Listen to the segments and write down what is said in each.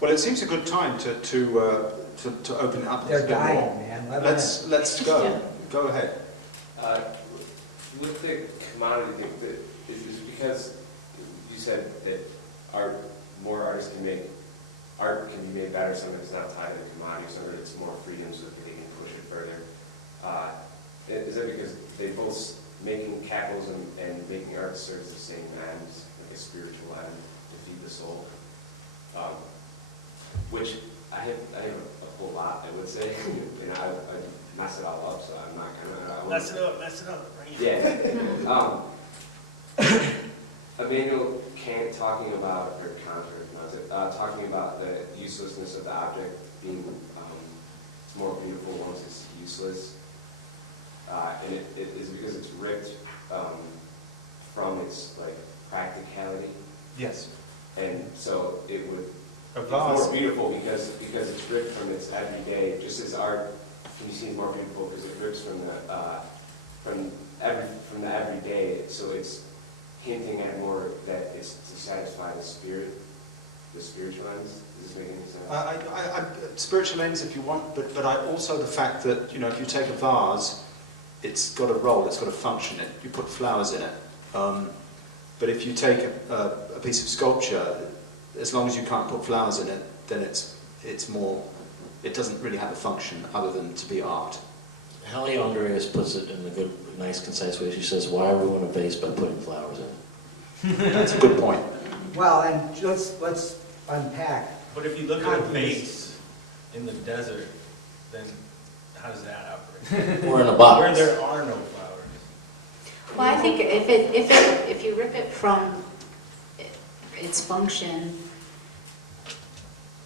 Well, it seems a good time to open it up a They're little bit dying, more. man. Let Let's go. Yeah. Go ahead. With the commodity thing, is because you said that more artists can make art can be made better. Sometimes it's not tied to commodity, sometimes it's more freedom, so that they can push it further. Is that because they both making capitalism and making art serves the same ends, like a spiritual end to feed the soul? Which I have a whole lot, I would say, and I mess it all up, so I'm not gonna. Mess it up. Yeah. Immanuel Kant talking about, or Kant, or pronounce it, talking about the uselessness of the object being more beautiful once it's useless, and it is because it's ripped from its like practicality, Yes. and so it would. A It's vase. more beautiful because it's ripped from its everyday. Just as art can be seen more beautiful because it rips from the everyday. So it's hinting at more that it's to satisfy the spirit, the spiritual ends. Does this make any sense? I spiritual ends if you want, but I also the fact that if you take a vase, it's got a role, it's got a function. You put flowers in it. But if you take a piece of sculpture, as long as you can't put flowers in it, then it's more. It doesn't really have a function other than to be art. Hallie Andreas puts it in a good, nice, concise way. She says, "Why ruin a vase by putting flowers in it?" That's a good point. Well, and let's unpack. But if you look at a vase in the desert, then how does that operate? Or in a box. Where there are no flowers. Well, I think if you rip it from its function,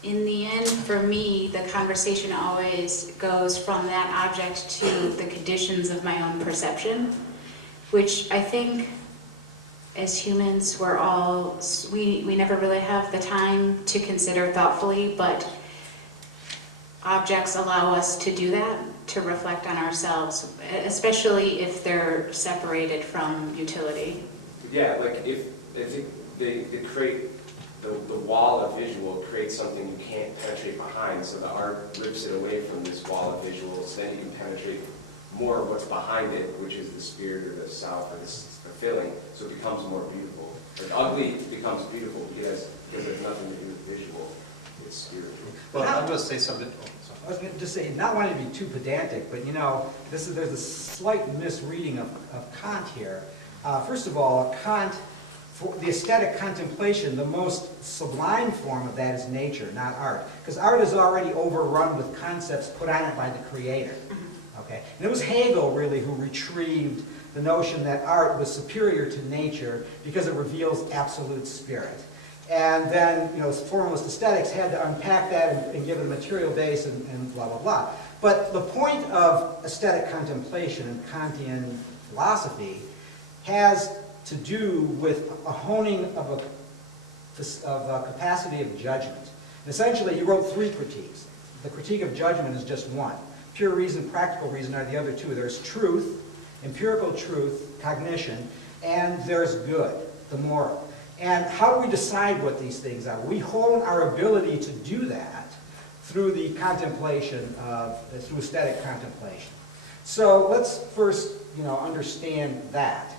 in the end, for me, the conversation always goes from that object to the conditions of my own perception, which I think as humans we never really have the time to consider thoughtfully, but objects allow us to do that, to reflect on ourselves, especially if they're separated from utility. Yeah, like if they create the wall of visual creates something you can't penetrate behind, so the art rips it away from this wall of visuals, then you can penetrate more of what's behind it, which is the spirit or the self or the feeling, so it becomes more beautiful. Like ugly becomes beautiful because there's nothing to do with visual, it's spiritual. Well, I'm going to say something. I was going to just say, not wanting to be too pedantic, but there's a slight misreading of Kant here. First of all, Kant, for the aesthetic contemplation, the most sublime form of that is nature, not art. Because art is already overrun with concepts put on it by the creator. Okay? And it was Hegel, really, who retrieved the notion that art was superior to nature because it reveals absolute spirit. And then, formalist aesthetics had to unpack that and give it a material base and blah, blah, blah. But the point of aesthetic contemplation in Kantian philosophy has to do with a honing of a capacity of judgment. And essentially, he wrote 3 critiques. The critique of judgment is just one. Pure reason, practical reason are the other 2. There's truth, empirical truth, cognition, and there's good, the moral. And how do we decide what these things are? We hone our ability to do that through the contemplation through aesthetic contemplation. So let's first, understand that.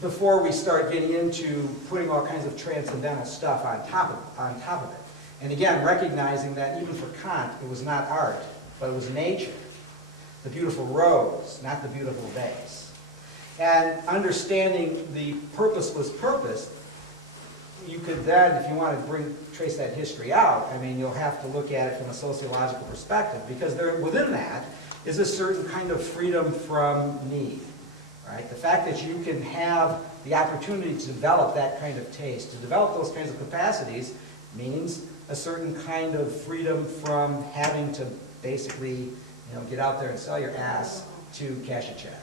Before we start getting into putting all kinds of transcendental stuff on top of it. And again, recognizing that even for Kant, it was not art, but it was nature. The beautiful rose, not the beautiful vase. And understanding the purposeless purpose, you could then, if you want to trace that history out, you'll have to look at it from a sociological perspective, because within that is a certain kind of freedom from need. Right? The fact that you can have the opportunity to develop that kind of taste, to develop those kinds of capacities, means a certain kind of freedom from having to basically, get out there and sell your ass to cash a check.